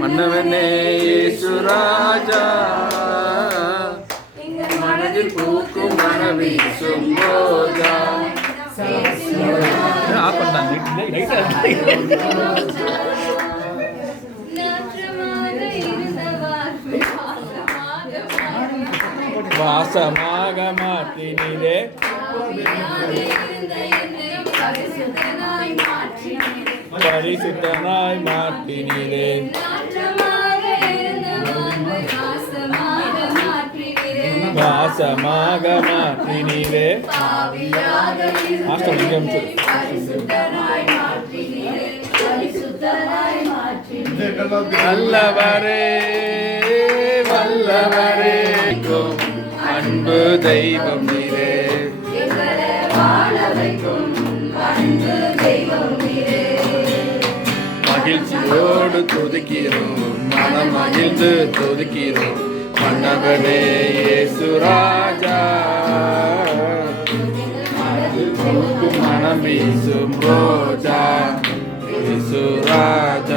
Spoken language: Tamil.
மன்னவனே இயேசு ராஜா மனதில் பூக்கும் மனவீசும் ரோஜா. வாசமாக மாற்றினீரே பரிசுத்தனாய் மாற்றினீரே வாசமாக மாற்றினீரே வல்லவரே வல்லவரே அன்பு தெய்வம் நீரே மகிழ்ச்சியோடு துதிக்கிறோம் மனம் மகிழ்ந்து துதிக்கிறோம் மன்னவனே இயேசு ராஜா மனம் வீசும் ரோஜா இயேசு ராஜா.